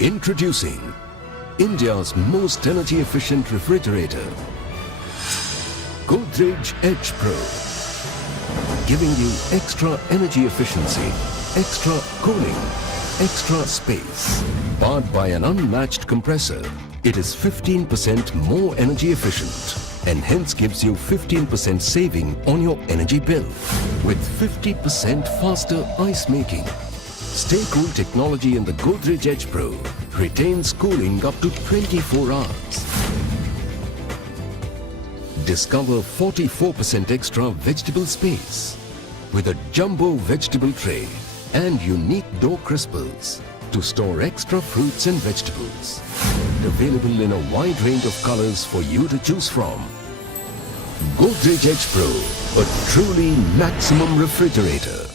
Introducing India's most energy efficient refrigerator, Godrej Edge Pro, giving you extra energy efficiency, extra cooling, extra space. Powered by an unmatched compressor, it is 15% more energy efficient and hence gives you 15% saving on your energy bill with 50% faster ice making. Stay Cool technology in the Godrej Edge Pro retains cooling up to 24 hours. Discover 44% extra vegetable space with a jumbo vegetable tray and unique door crispers to store extra fruits and vegetables. Available in a wide range of colors for you to choose from. Godrej Edge Pro, a truly maximum refrigerator.